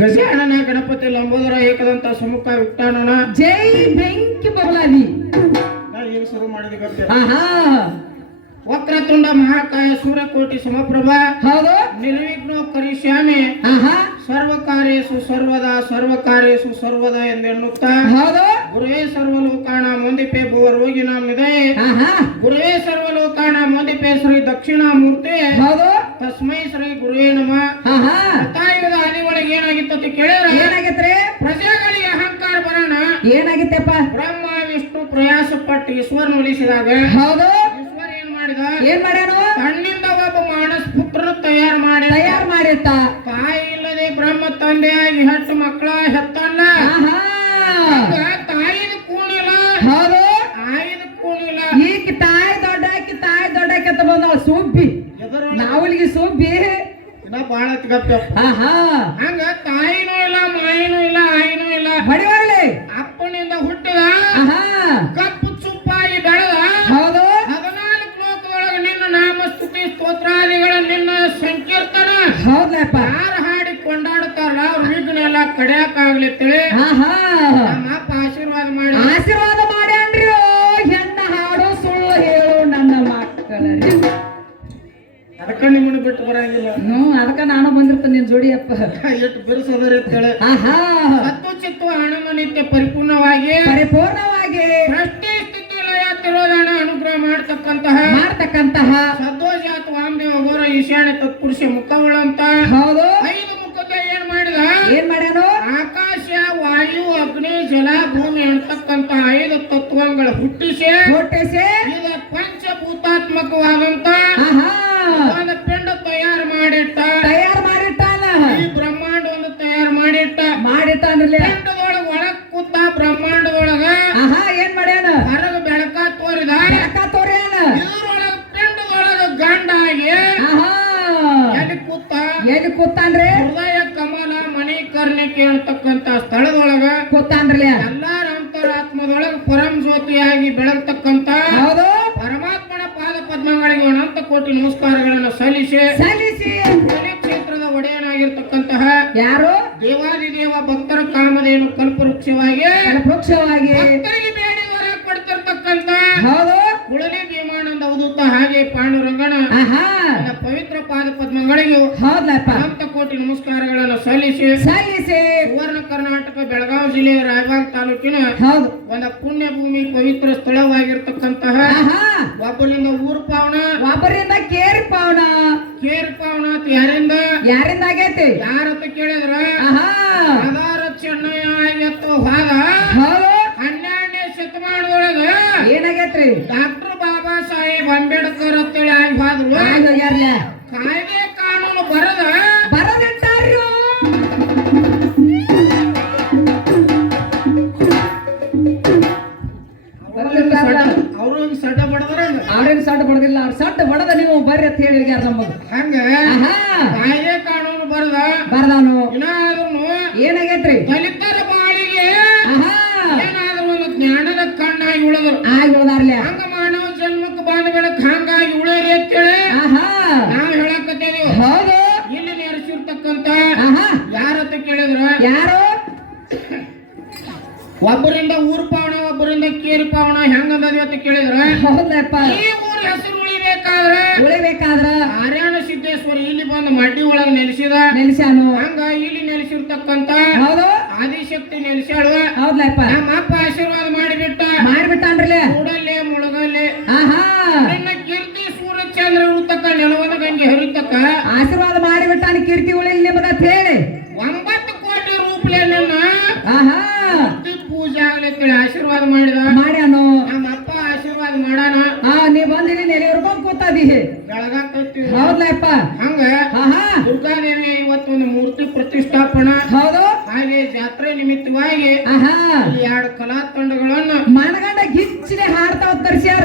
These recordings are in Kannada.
ಗಜಾನನ ಗಣಪತಿ ಲಂಬೋದರ ಏಕದಂತ ಸುಮುಖ ವಿಟ್ಟಾನನ ಜೈ ಬೆಂಕಿ ಬಬಲಾದಿ ಈಗ ಶುರು ಮಾಡಿದ ವಕ್ರತುಂಡ ಮಹಾಕಾಯ ಸೂರ್ಯಕೋಟಿ ಸಮಪ್ರಭಾ. ಹೌದು. ಕರಿಶ್ಯಾಮೆ ಸರ್ವ ಕಾರ್ಯಸು ಸರ್ವದ ಸರ್ವದಾ ಸರ್ವಕಾರ್ಯೇಸು ಸರ್ವದ ಎಂದೆನ್ನುತ್ತಾ? ಹೌದು. ಗುರುವೇ ಸರ್ವಲೋಕಾಣ ಮುಂದಿಪೆ ಬುವ ರೋಗಿನ ಮಿದಯೇ ಇದೆ ಗುರುವೇ ಸರ್ವಲೋಕಾಣ ಮುಂದಿಪೆ ಶ್ರೀ ದಕ್ಷಿಣಾಮೂರ್ತಿ. ಹೌದು. ತಸ್ಮೈ ಶ್ರೀ ಗುರುವೇ ನಮಃ ಆಹಾ ತಾಯಿದ ಆದಿ ಒಳಗೆ ಏನಾಗಿತ್ತು ಅಂತ ಕೇಳಿದ್ರೆ ಏನಾಗೈತ್ರಿ ಪ್ರಜೆಗಳಿಗೆ ಅಹಂಕಾರ ಬರೋಣ ಏನಾಗಿತ್ತಪ್ಪ ಬ್ರಹ್ಮ ವಿಷ್ಣು ಪ್ರಯಾಸ ಪಟ್ಟು ಉಳಿಸಿದಾಗ ಹೌದು. ಈಶ್ವರ ಏನ್ ಮಾಡಿದ? ಏನ್ ಮಾಡ್ಯಾನು? ತನ್ನಿಂದ ಒಬ್ಬ ಮಾನಸ್ ಪುತ್ರನ ತಯಾರು ಮಾಡಿ ತಯಾರು ಮಾಡಿರ್ತ ತಾಯಿ ಇಲ್ಲದೆ ಬ್ರಹ್ಮ ತಂದೆಯಾಗಿ ಹೆಟ್ಟು ಮಕ್ಕಳ ಹೆತ್ತಣ್ಣ ಆಹಾ. ತಾಯಿದ ಕೂಣಿಲ್ಲ ಹೌದು. ಆಯಿದ ಕೂಣಿಲ್ಲ ಈಕಿ ತಾಯಿ ದೊಡ್ಡಾಕಿ ತಾಯಿ ದೊಡ್ಡಾಕಿ ಅಂತ ಬಂದವ ಸುಬ್ಬಿ ನಾವಲಿಗೆ ಸುಬ್ಬಿ ಇನ್ನ ಬಾಳ ಹಂಗ ತಾಯಿನೂ ಇಲ್ಲ ಮಾಯಿನೂ ಇಲ್ಲ ಆಯಿನೂ ಇಲ್ಲ. ಬಡಿವಾಗ್ಲಿ ವಿಘ್ನ ಎಲ್ಲ ಕಡಿಯಕ್ಕಾಗ್ಲಿ ತಿಳಿ ಆಹಾ ನಮ್ಮ ಅಪ್ಪ ಆಶೀರ್ವಾದ ಮಾಡಿ ಆಶೀರ್ವಾದ ಮಾಡ್ಯಾನ್ರಿ ಹೆಣ್ಣ ಹಾಡು ಸುಳ್ಳು ಹೇಳು ನನ್ನ ಮಕ್ಕಳ ಅದಕ್ಕ ನಿಮ್ಮನ್ನು ಬಿಟ್ಟು ಬರಂಗಿಲ್ಲ. ಹ್ಞೂ ಅದಕ್ಕ ನಾನು ಬಂದಿರ್ತೇನೆ ನಿನ್ ಜೋಡಿ ಅಪ್ಪ ಎಷ್ಟು ಬಿರುಸದರಿ ಆಹಾ. ಸತ್ತು ಚಿತ್ತು ಹಣಮ ನಿತ್ಯ ಪರಿಪೂರ್ಣವಾಗಿ ಪರಿಪೂರ್ಣವಾಗಿ ಸೃಷ್ಟಿ ಸ್ಥಿತಿ ಲಯ ತಿರೋಧಾನ ಅನುಗ್ರಹ ಮಾಡ್ತಕ್ಕಂತಹ ಮಾಡ್ತಕ್ಕಂತಹ ಸದೋಜಾತ ವಾಮದೇವ ಘೋರ ಈಶಾನ್ಯ ತತ್ಪುರುಷ ಮುಖವುಳ್ಳಂತ ಹೌದು ಐದು ಮುಖದ ಏನ್ ಮಾಡಿದ ಏನ್ ಮಾಡ್ಯಾನು ಆಕಾಶ ವಾಯು ಅಗ್ನಿ ಜಲ ಭೂಮಿ ಅಂತಕ್ಕಂತ ಐದು ತತ್ವಗಳ ಹುಟ್ಟಿಸಿ ಹೊಟ್ಟಿಸಿ ಈಗ ಪಂಚಭೂತಾತ್ಮಕವಾದಂತ ಆಹಾ ಒಂದು ಪಿಂಡ ತಯಾರು ಮಾಡಿಟ್ಟ ತಯಾರು ಮಾಡಿಟ್ಟಾನ ಈ ಬ್ರಹ್ಮಾಂಡ ಒಂದು ತಯಾರು ಮಾಡಿಟ್ಟ ಮಾಡಿಟ್ಟಾನ್ರಲ್ಲ ಪಿಂಡದೊಳಗ ಒಳಗ್ ಕೂತ ಬ್ರಹ್ಮಾಂಡದೊಳಗ ಆಹಾ ಏನ್ ಮಾಡ್ಯಾನ ಹೊರಗ ಬೆಳಕ ತೋರಿದ ಯಾಕ ತೋರ್ಯಾನ ಇದ್ರೊಳಗ ಪಿಂಡದೊಳಗ ಗಂಡಾಗಿ ಆಹಾ ಎಲ್ಲಿ ಕೂತ ಎಲ್ಲಿ ಕೂತಾನ್ರಿ ಹೃದಯ ಕಮಲ ಮಣಿಕರ್ಣಿಕೆ ಅಂತಕ್ಕಂತ ಸ್ಥಳದೊಳಗ ಎಲ್ಲಾರ ಅಂತರಾತ್ಮದೊಳಗ ಪರಂ ಜ್ಯೋತಿಯಾಗಿ ಬೆಳಗ್ತಕ್ಕಂತ ಹೌದು. ಪರಮಾತ್ಮನ ಪಾದ ಪದ್ಮಗಳಿಗೆ ಅನಂತ ಕೋಟಿ ನಮಸ್ಕಾರಗಳನ್ನು ಸಲ್ಲಿಸಿ ಸಲ್ಲಿಸಿ. ಕ್ಷೇತ್ರದ ಒಡೆಯನಾಗಿರ್ತಕ್ಕಂತಹ ಯಾರು? ದೇವಾದಿದೇವ ಭಕ್ತರ ಕಾಮಧೇನು ಕಲ್ಪವೃಕ್ಷವಾಗಿ ವೃಕ್ಷವಾಗಿ ಭಕ್ತರಿಗೆ ಬೇಡಿ ವರ ಕೊಡ್ತಿರ್ತಕ್ಕಂತ ಹೌದು. ಕುಳಲಿ ಭೀಮಾನಂದ ಅವಧೂತ ಹಾಗೆ ಪಾಂಡುರಂಗಣ ಪವಿತ್ರ ಪಾದ ಪದ್ಮಗಳಿಗೂ ಹೌದಪ್ಪ ಅನಂತ ಕೋಟಿ ನಮಸ್ಕಾರಗಳನ್ನು ಸಲ್ಲಿಸಿ ಸಲ್ಲಿಸಿ. ಜಿಲ್ಲೆಯ ರಾಯಬಾಗ್ ತಾಲೂಕಿನ ಹೌದು. ಒಂದು ಪುಣ್ಯ ಭೂಮಿ ಪವಿತ್ರ ಸ್ಥಳವಾಗಿರ್ತಕ್ಕಂತಹ ಒಬ್ಬರಿಂದ ಊರ್ ಪಾವನ. ಒಬ್ಬರಿಂದ ಕೇರ್ ಪಾವನ. ಕೇರ್ ಪಾವನ ಯಾರಿಂದ? ಯಾರಿಂದ ಆಗೈತಿ ಯಾರತ್ತ ಕೇಳಿದ್ರ? ಅಂತ ಹೇಳಿ ನಮ್ಮದು ಹಂಗ ಆಹಾ. ಕಾಯ್ದೆ ಕಾನೂನು ಬರ್ದ. ಬರ್ದಾನು. ಏನಾದ್ರುನು ಏನಾಗೈತ್ರಿ? ದಲಿತರ ಬಾಳಿಗೆ ಆಹಾ. ಏನಾದ್ರೂ ಒಂದು ಜ್ಞಾನದ ಕಣ್ಣಾಗಿ ಉಳಿದ್ರು ಆಗಿ ಉಳ್ದಾರ್ಲೆ ಹಂಗ ಮಾನವ ಜನ್ಮಕ್ಕೆ ಬಂದ ಬೆಳಕ್ ಹಂಗಾಗಿ ಅಂತೇಳಿ ಆಹಾ. ನಾವು ಹೇಳಕತ್ತೇವಿ ಹೌದು. ಇಲ್ಲಿ ನೆರೆಸಿರ್ತಕ್ಕಂತ ಆಹಾ. ಯಾರತ್ತ ಕೇಳಿದ್ರ? ಯಾರು? ಒಬ್ಬರಿಂದ ಊರು ಪಾವನ ಒಬ್ಬರಿಂದ ಕೇರಿ ಪಾವನ ಹೆಂಗಂದದಿ ಅಂತ ಕೇಳಿದ್ರ? ಹೌದಪ್ಪ ಉಳಿಬೇಕಾದ್ರ ನಾರಾಯಣ ಸಿದ್ದೇಶ್ವರ ಇಲ್ಲಿ ಬಂದು ಮಡ್ಡಿ ಒಳಗ ನೆಲೆಸಿದ. ನೆಲೆಸ್ಯಾನು. ಹಂಗ ಇಲ್ಲಿ ನೆಲೆಸಿರ್ತಕ್ಕಂತ ಹೌದು. ಆದಿಶಕ್ತಿ ನೆಲೆಸಾಳುವ ಹೌದ್ಲಪ್ಪ. ನಮ್ಮ ಅಪ್ಪ ಆಶೀರ್ವಾದ ಮಾಡಿಬಿಟ್ಟ ಮಾಡ್ಬಿಟ್ಟಾನ್ರಲ್ಲ ಕೂಡಲ್ಲೇ ಮುಳುಗಲ್ಲೇ ಆಹಾ ನಿನ್ನ ಕೀರ್ತಿ ಸೂರ್ಯಚಂದ್ರ ಉಳಿತಕ್ಕ ನೆಲವದ ಗಂಗೆ ಹರಿತಕ್ಕ ಆಶೀರ್ವಾದ ಮಾಡಿಬಿಟ್ಟಾನ ಕೀರ್ತಿ ಉಳಿಲ್ ನಿಮ್ಮದ ಅಂತ ಹೇಳಿ ಒಂಬತ್ತು ಕೋಟಿ ರೂಪಾಯಿ ನನ್ನ ಆಹಾ ಭಕ್ತಿ ಪೂಜೆ ಆಗ್ಲಿಕ್ಕೆ ಆಶೀರ್ವಾದ ಮಾಡಿದ ಮಾಡ್ಯಾನು ನಮ್ಮ ಅಪ್ಪ ಆಶೀರ್ವಾದ ಮಾಡಾನ ಆ ನೀ ಬಂದಿನಿ ನೆಲೆ ಹಿಡ್ಕೊಂಡ್ ಕೂತದಿ ಬೆಳಗಾಕತ್ತಿ ಹೌದ್ಲಪ್ಪ ಹಂಗ ಆಹಾ ದುರ್ಗಾದೇವಿ ಇವತ್ತೊಂದು ಮೂರ್ತಿ ಪ್ರತಿಷ್ಠಾಪನಾ ಹೌದು ಹಾಗೆ ಜಾತ್ರೆ ನಿಮಿತ್ತವಾಗಿ ಆಹಾ ಇಲ್ಲಿ ಎರಡು ಕಲಾ ತಂಡಗಳನ್ನು ಮನಗಂಡ ಗಿಚ್ಚಿಲೆ ಹಾಡ್ತಾವ್ ತರ್ಸ್ಯಾರ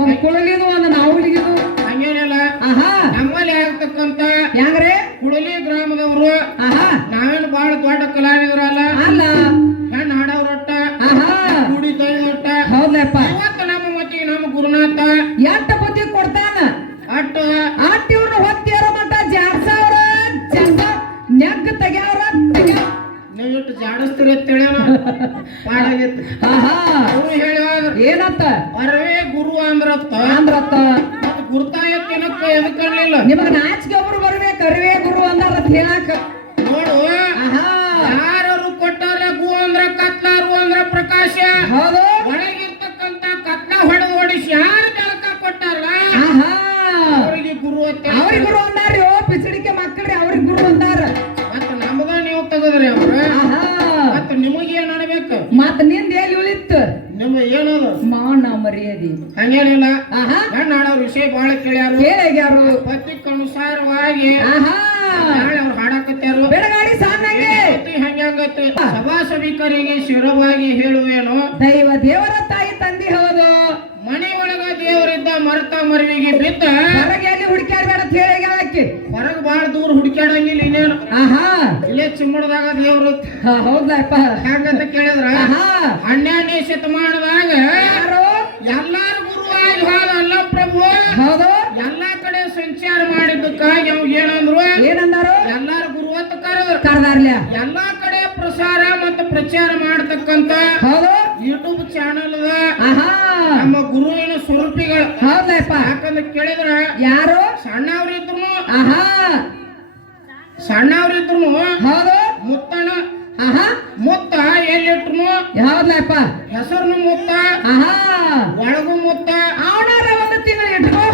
ಒಂದ್ ಕುಳಲಿದು ಒಂದ್ ನಾವುಲಿಗಿದು ಹಂಗೇನಿಲ್ಲ ಆಹಾ. ನಮ್ಮಲ್ಲಿ ಆಗ್ತಕ್ಕಂತ ಹೆಂಗ್ರೆ ಕುಳಲಿ ಗ್ರಾಮದವರು ಆಹಾ. ನಾವೇನು ಬಹಳ ದೊಡ್ಡ ಕಲಾವಿದರಲ್ಲ. ಅಲ್ಲ. ಹೆಣ್ಣು ಹಾಡವ್ರೊಟ್ಟ ಆಹಾ. ಕೂಡಿ ರೊಟ್ಟ ಹೌದಪ್ಪ ಇವತ್ತು ನಮ್ಮ ಮಟ್ಟಿಗೆ ನಮ್ಮ ಗುರುನಾಥ. ಎಟ್ಟ ಬುದ್ಧಿ ಕೊಡ್ತಾನ? ಅಟ್ಟ. ಆಟ್ ಇವ್ರನ್ನ ಹೊತ್ತಿಯರ ಮಟ್ಟ ಜಾಡ್ ಆಹಾ. ಅವ್ರು ಹೇಳ್ಯಾರ ಏನತ್ತ ಪರವೇ ಗುರು ಅಂದ್ರತ್ತ ಅಂದ್ರತ್ತ ಗುರುತಾಯಕ್ಕೆ ಅನ್ಲಿಲ್ಲ ನಿಮಗ ನಾಚಿಕೆ ಒಬ್ರು ಬರ್ಬೇಕು ಅರಿವೆ ಗುರು ಅಂದಾರ ಅಂತ ಮತ್ತ ನಿಂದ ಎಲ್ಲಿ ಉಳಿತು ನಿಮ್ಗೆ ಏನದು? ಮಾನ ಮರ್ಯಾದಿ. ಹಂಗೇನಿಲ್ಲ. ಆಹಾ. ವಿಷಯ ಬಹಳ ಕೇಳ್ಯಾರು. ಹೇಳ್ಯಾರು ಪತ್ರಿಕನುಸಾರವಾಗಿ ಆಹಾ. ನಾಳೆ ಅವ್ರು ಹಾಡಾಕತ್ಯಾರು. ಬೆಳಗಾಡಿ ಸಾನಂಗೆ ಹಂಗಾಗತ್ತೆ ಸಭಾ ಸಭಿಕರಿಗೆ ಶಿರವಾಗಿ ಹೇಳುವೇನು. ದೈವ ದೇವರ ತಾಯಿ ತಂದಿ ಹೌದು. ಮನೆ ಒಳಗ ದೇವರಿದ್ದ ಮರತ ಮರವಿಗೆ ಬಿದ್ದ ಹೊರಗೆ ಹುಡುಕ್ಯಾಡ್ಬೇಡ ಅಂತ ಹೇಳಿ ಆಕೆ ಹೊರಗ್ ಬಾಳ ದೂರ ಹುಡುಕ್ಯಾಡಂಗಿಲ್ಲ ಇನ್ನೇನು. ಆಹಾ. ಇಲ್ಲೇ ಚಿಮ್ಮಡದಾಗ ದೇವ್ರು. ಹೌದಪ್ಪ ಹೆಂಗಂತ ಕೇಳಿದ್ರ? ಆಹಾ. ಹನ್ನೆರಡನೇ ಶತಮಾನದಾಗ ಯಾರು? ಎಲ್ಲಾರ ಗುರುವಾಗಿ ಹೋದ ಅಲ್ಲ ಪ್ರಭು ಹೌದು. ಎಲ್ಲಾ ಕಡೆ ಸಂಚಾರ ಮಾಡಿದ್ದಕ್ಕಾಗಿ ಅವ್ ಏನಂದ್ರು? ಏನಂದಾರು? ಎಲ್ಲಾರ ಗುರು ಅಂತ ಕರೆದ್ರು ಕರ್ದಾರ್ಲ್ಯ. ಎಲ್ಲಾ ಕಡೆ ಪ್ರಸಾರ ಮತ್ತು ಪ್ರಚಾರ ಮಾಡತಕ್ಕಂತ ಹೌದು. ಯೂಟ್ಯೂಬ್ ಚಾನಲ್ ಆಹಾ. ನಮ್ಮ ಗುರುವಿನ ಸ್ವರೂಪಿಗಳು. ಹೌದಪ್ಪ ಯಾಕಂದ್ರೆ ಕೇಳಿದ್ರ? ಯಾರು? ಸಣ್ಣವ್ರಿದ್ರು ಆಹಾ. ಸಣ್ಣವ್ರಿದ್ರು ಹೌದು. ಮುತ್ತಣ. ಆಹಾ. ಮುತ್ತ ಎಲ್ಲಿಟ್ರು ಯಾವ್ದಪ್ಪ ಹೆಸರು ಮುತ್ತ. ಆಹಾ. ಒಳಗು ಮುತ್ತ. ಅವನಾರ ಒಂದು ತಿಂಗಳು ಇಟ್ಕೋ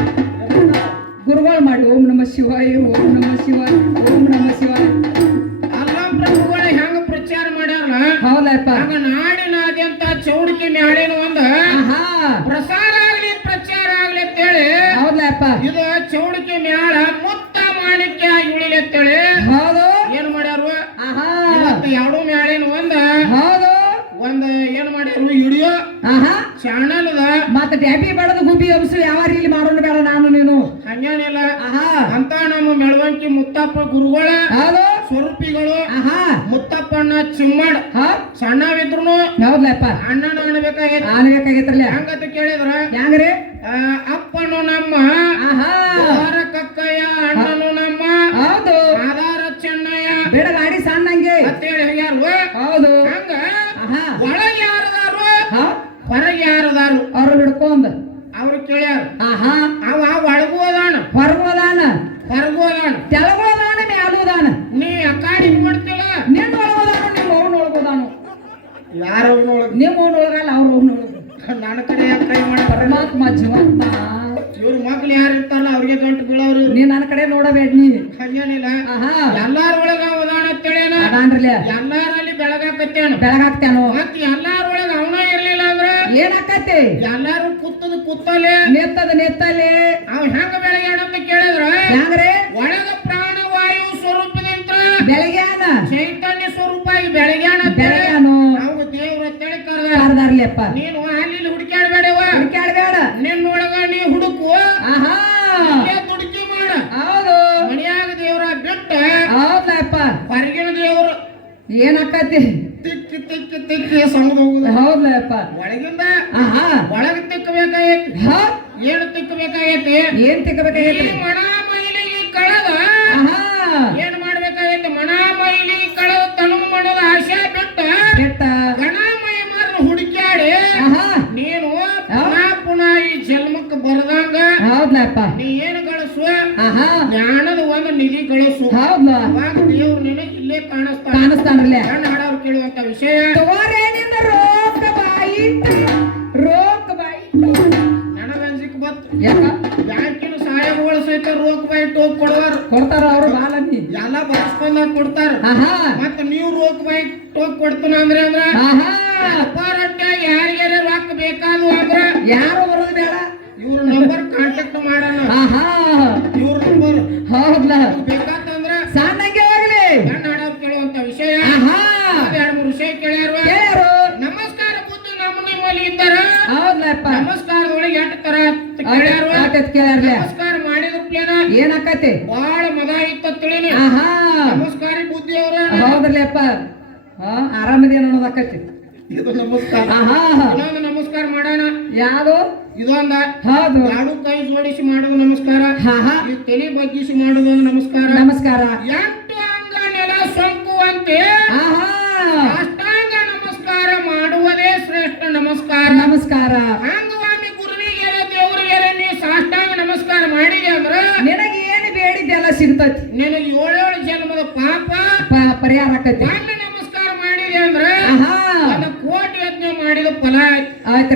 ಗುರುಗಳು ಮಾಡಿ ಓಂ ನಮ ಶಿವಾಯ ಓಂ ನಮ ಅಂತ ನಮ್ಮ ಮೆಳವಂಕಿ ಮುತ್ತಪ್ಪ ಗುರುಗಳ ಸ್ವರೂಪಿಗಳು ಆಹಾ. ಮುತ್ತಪ್ಪಣ್ಣ ಚಿಮ್ಮಡ್ ಸಣ್ಣವಿದ್ರು ಹೌದ್ಲಪ್ಪ. ಅಣ್ಣನ ಅನ್ಬೇಕಾಗೈತಿ. ಆನ್ಬೇಕಾಗೈತ್ರಲ್ಲ ಹಂಗಂತ ಕೇಳಿದ್ರ? ಹೆಂಗ್ರಿ? ಅಪ್ಪನು ನಮ್ಮ ಆಹಾರ ಕಕ್ಕಯ್ಯ ಅಣ್ಣನು ನಮ್ಮ ಹೌದು. ಆಧಾರ ಚೆನ್ನಯ್ಯ. ಬೇಡ ಗಾಡಿ ಸಣ್ಣಂಗೆ. ಅಂತೇಳಿ ಹೆಂಗ್ಯಾರು ಹೌದು. ಹಂಗ? ಆಹಾ. ಒಳಗ್ ಯಾರದಾರು ಹೊರಗೆ ಯಾರದಾರು ಅವ್ರು ಹಿಡ್ಕೊಂಡ್. ಅವ್ರು ಕೇಳ್ಯಾರ? ಆಹಾ ಅವ ಒಳಗೂ ಅದಾನ ಹೊರಗೋದಾನ ಹೊರಗೂ ಅದಾನ ತೆಳಗೋದಾನ ಮ್ಯಾಲೋದಾನ ನೀ ಅಕಾಡಿ ಮಾಡ್ತಿಲ್ಲ ನಿನ್ನ ಒಳಗೋದಾನು ನಿಮ್ಮ ಅವ್ನ ಒಳಗೋದಾನು ಯಾರ ನಿಮ್ಮ ಅವ್ನ ಒಳಗಲ್ಲ ಅವ್ರ ಅವ್ನ ಒಳಗ ನನ್ನ ಕಡೆ ಯಾಕ್ ಕೈ ಮಾಡಿ ಪರಮಾತ್ಮ ಜೀವಾತ್ಮ ಇವ್ರ ಮಕ್ಳು ಯಾರು ಇರ್ತಾರಲ್ಲ ಅವ್ರಿಗೆ ಗಂಟು ಬೀಳೋರು ನೀ ನನ್ನ ಕಡೆ ನೋಡಬೇಡ ನೀ. ಹಂಗೇನಿಲ್ಲ. ಆಹಾ. ಎಲ್ಲಾರ ಒಳಗ ಅವದಾನ ಅಂತೇಳೇನ ಅದಾನ್ರಲ್ಲ ಎಲ್ಲಾರಲ್ಲಿ ಬೆಳಗಾಕತ್ತೇನ ಬೆಳಗಾಕ್ತಾನು. ಮತ್ ಎಲ್ಲಾರ ಒಳಗ ಅವನ ಇರ್ಲಿಲ್ಲ ಅಂದ್ರ? ಏನಾಕತಿ ಎಲ್ಲಾರು ಕುತ್ತದ ಕುತ್ತಲೆ ನೆತ್ತದ ನೆತ್ತಲೆ ಅವ್ ಹೆಂಗ ಬೆಳಗ್ಯಾನ ಅಂತ ಕೇಳಿದ್ರ? ಹೆಂಗ್ರೆ? ಒಳಗ ಪ್ರಾಣವಾಯು ಸ್ವರೂಪದಿಂದ ಬೆಳಗ್ಯಾನ. ಚೈತನ್ಯ ಸ್ವರೂಪ ಈ ಬೆಳಗ್ಯಾಣ ಬೆಳಗ್ಯಾನು. ಅವಾಗ ದೇವ್ರ ಅಂತೇಳಿ ಕರೆದ. ಕರ್ದಾರ್ಲಿಯಪ್ಪ ನೀನು ಅಲ್ಲಿ ಹುಡುಕ್ಯಾಡ್ಬೇಡವ ಹುಡುಕ್ಯಾಡ್ಬೇಡ ನಿನ್ನೊಳಗ ನೀ ಹುಡುಕು ಆಹಾ ಇಲ್ಲೇ ದುಡುಕಿ ಮಾಡ ಹೌದು ಮನ್ಯಾಗ ದೇವ್ರ ಬಿಟ್ಟ ಹೌದಪ್ಪ ಹೊರಗಿನ ದೇವ್ರು ಏನಾಕತಿ ತಿಕ್ಕಿ ತಿಕ್ಕಿ ತಿಕ್ಕಿ ಸಮದ ಹೋಗುದ. ಹೌದಪ್ಪ ಒಳಗಿಂದ ಒಳಗ ತಿಕ್ಕಬೇಕಾಗೈತಿ. ಏನು ತಿಕ್ಕಬೇಕಾಗೈತಿ? ಏನ್ ತಿಕ್ಕಬೇಕಾಗೈತಿ? ಮಣ ಮೈಲಿಗೆ ಕಳೆದ. ಏನ್ ಮಾಡ್ಬೇಕಾಗೈತಿ? ಮಣ ಮೈಲಿಗೆ ಕಳೆದ ತನು ಮಣದ ಆಶೆ ಬಿಟ್ಟ. ಬೆಟ್ಟ. ಗಣ ಮೈ ಮಾರ್ನ ಹುಡುಕ್ಯಾಡಿ. ನೀನು ಪುನಃ ಪುನಃ ಈ ಜನ್ಮಕ್ಕೆ ಬರದಂಗ ಹೌದಪ್ಪ ನೀ ಏನು ಗಳಿಸು ಆಹಾ. ಜ್ಞಾನದ ಒಂದು ನಿಧಿ ಗಳಿಸು ಹೌದ್ಲ ಅವಾಗ ದೇವ್ರು ನಿನಗೆ ಇಲ್ಲೇ ಹಾಡವ್ರು ಕೇಳುವಂತ ವಿಷಯ? ತಗೋರೇನಿಂದ ರೋಕ ಬಾಯಿ ಬಾಯಿ ನನಗನ್ಸಿಕ್ ಯಾಕ? ಬ್ಯಾಂಕಿನ ಸಹಿತ ಟೋಕ್ ಕೊಡುವರು ಕೊಡ್ತಾರ ಅವರು ಬಾಲನಿ? ಎಲ್ಲ ಕೊಡ್ತಾರ. ಮತ್ತ ನೀವು ರೋಕ್ ಬೈ ಟೋಕ್ ಕೊಡ್ತಾನ ಅಂದ್ರೆ ಅಂದ್ರ ಯಾರಿಗಾರ ರೊಕ್ಕ ಬೇಕಾದ್ವು ಅಂದ್ರ ಯಾರು ಬರೋದು ಬೇಡ? ಇವ್ರ ನಂಬರ್ ಕಾಂಟ್ಯಾಕ್ಟ್ ಮಾಡೋಣ. ಇವ್ರ ನಂಬರ್ ಹೌದ್ಲ. ಬೇಕಾತಂದ್ರ ಅನ್ನೋದು ಇದು ನಮಸ್ಕಾರ. ಆಹಾ ಇನ್ನೊಂದು ನಮಸ್ಕಾರ ಮಾಡೋಣ. ಯಾರು ಇದೊಂದ ಹೌದು. ಎರಡು ಕೈ ಜೋಡಿಸಿ ಮಾಡೋದು ನಮಸ್ಕಾರ? ಆಹಾ ಈ ಬಗ್ಗಿಸಿ ಮಾಡೋದು ನಮಸ್ಕಾರ? ನಮಸ್ಕಾರ. ಎಂಟು ಅಂಗ ನೆಲ ಸೊಂಕುವಂತೆ ಆಹಾ. ಅಷ್ಟಾಂಗ ನಮಸ್ಕಾರ ಮಾಡುವುದೇ ಶ್ರೇಷ್ಠ ನಮಸ್ಕಾರ. ನಮಸ್ಕಾರ. ಅಂಗವಾಮಿ ಗುರುವಿಗೆ ದೇವರಿಗೆ ನೀ ಸಾಷ್ಟಾಂಗ ನಮಸ್ಕಾರ ಮಾಡಿದೆ ಅಂದ್ರ ನಿನಗೆ ಏನು ಬೇಡಿದ್ದೆಲ್ಲ ಸಿಗ್ತೈತಿ? ನಿನಗೆ ಏಳೇಳು ಜನ್ಮದ ಪಾಪ ಪರಿಹಾರ ಆಕೈತಿ. ಆಯ್ತು